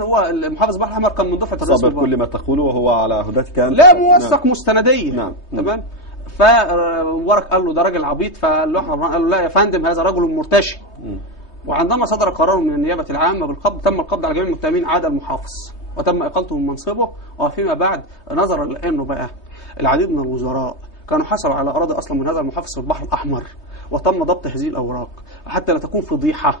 هو المحافظ البحر الاحمر كان من دفعه الرئيس صابر كل ما تقوله وهو على هداتك انت. لا موثق مستنديا. نعم. تمام. فمبارك قال له ده راجل عبيط، فقال له لا يا فندم هذا رجل مرتشي. وعندما صدر قرار من النيابه العامه بالقبض، تم القبض على جميع المتهمين عدا المحافظ، وتم اقالته من منصبه. وفيما بعد نظرا لانه بقى العديد من الوزراء كانوا حصلوا على اراضي اصلا من هذا المحافظ في البحر الاحمر، وتم ضبط هذه الاوراق حتى لا تكون فضيحه.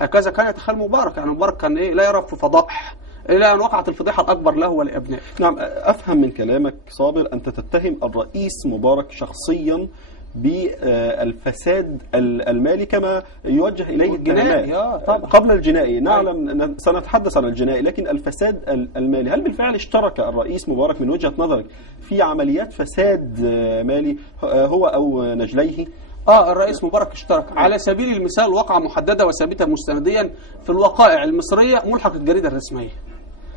هكذا كان يتخيل مبارك، يعني مبارك كان لا يرى في فضائح الى ان وقعت الفضيحه الاكبر له ولابنائه. نعم، افهم من كلامك صابر انت تتهم الرئيس مبارك شخصيا بالفساد المالي كما يوجه اليه الجنائي. قبل الجنائي نعلم سنتحدث عن الجنائي، لكن الفساد المالي، هل بالفعل اشترك الرئيس مبارك من وجهة نظرك في عمليات فساد مالي هو او نجليه؟ الرئيس مبارك اشترك. على سبيل المثال واقعة محددة وثابتة مستنديا في الوقائع المصرية ملحق الجريدة الرسمية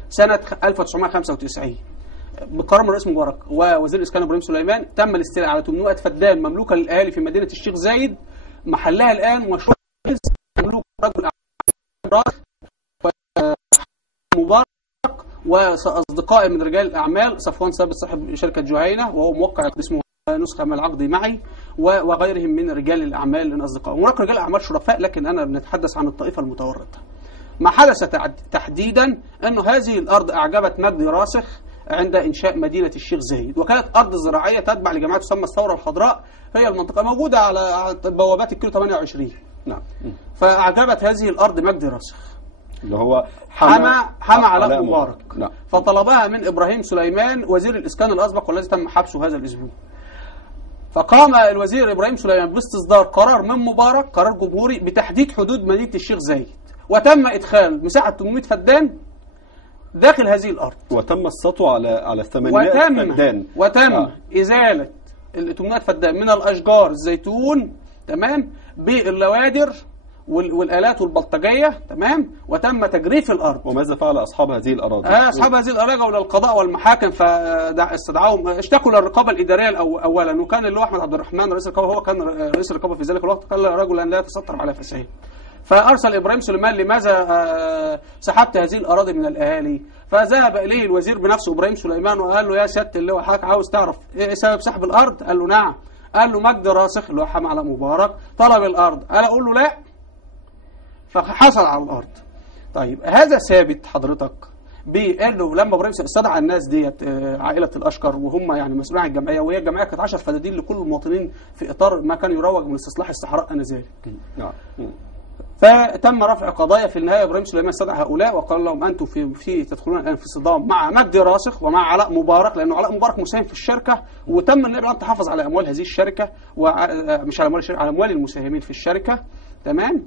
سنة 1995 بقرار من الرئيس مبارك ووزير الإسكان إبراهيم سليمان، تم الاستيلاء على 800 فدان مملوكة للأهالي في مدينة الشيخ زايد، محلها الآن مشروع مملوك رجل أعمال مبارك وأصدقائي من رجال الأعمال، صفوان ثابت صاحب شركة جهينة وهو موقع اسمه نسخة من العقد معي، وغيرهم من رجال الأعمال الأصدقاء. هناك رجال أعمال شرفاء، لكن أنا بنتحدث عن الطائفة المتورطة. ما حدث تحديدا أنه هذه الأرض أعجبت مجدي راسخ عند إنشاء مدينة الشيخ زايد، وكانت أرض زراعية تتبع لجماعة تسمى الثورة الخضراء، هي المنطقة موجودة على بوابات الكيلو 28. نعم. فأعجبت هذه الأرض مجدي راسخ اللي هو حمى علاء مبارك. نعم. فطلبها من إبراهيم سليمان وزير الإسكان الأسبق والذي تم حبسه هذا الأسبوع. فقام الوزير إبراهيم سليمان باستصدار قرار من مبارك، قرار جمهوري بتحديد حدود مدينة الشيخ زايد، وتم إدخال مساحة 800 فدان داخل هذه الأرض، وتم السطو على 800 فدان، وتم إزالة ال 800 فدان من الأشجار الزيتون، تمام، باللوادر والآلات والبلطجية، تمام، وتم تجريف الأرض. وماذا فعل أصحاب هذه الأراضي؟ أصحاب هذه الأراضي جاءوا للقضاء والمحاكم، فاستدعاهم، اشتكوا للرقابة الإدارية أولا، وكان اللي هو أحمد عبد الرحمن رئيس الرقابة، هو كان رئيس الرقابة في ذلك الوقت، قال رجلا لا يتستر على فساد. فأرسل إبراهيم سليمان لماذا سحبت هذه الأراضي من الأهالي؟ فذهب إليه الوزير بنفسه إبراهيم سليمان وقال له يا سيادة اللواء حضرتك عاوز تعرف إيه سبب سحب الأرض؟ قال له نعم. قال له مجدي راسخ اللي هو حمى علاء مبارك طلب الأرض. قال أقول له لا، فحصل على الأرض. طيب هذا ثابت حضرتك بأنه لما إبراهيم استدعى الناس ديت عائلة الأشقر وهم يعني مسؤولين عن الجمعية، وهي الجمعية كانت 10 فدادين لكل المواطنين في إطار ما كان يروج من استصلاح الصحراء آنذاك. نعم. فتم رفع قضايا. في النهايه ابراهيم سليمان استدعى هؤلاء وقال لهم انتم في تدخلون الان في صدام مع مجدي راسخ ومع علاء مبارك، لانه علاء مبارك مساهم في الشركه، وتم النيابه ان تحافظ على اموال هذه الشركه، ومش على اموال الشركه، على اموال المساهمين في الشركه، تمام.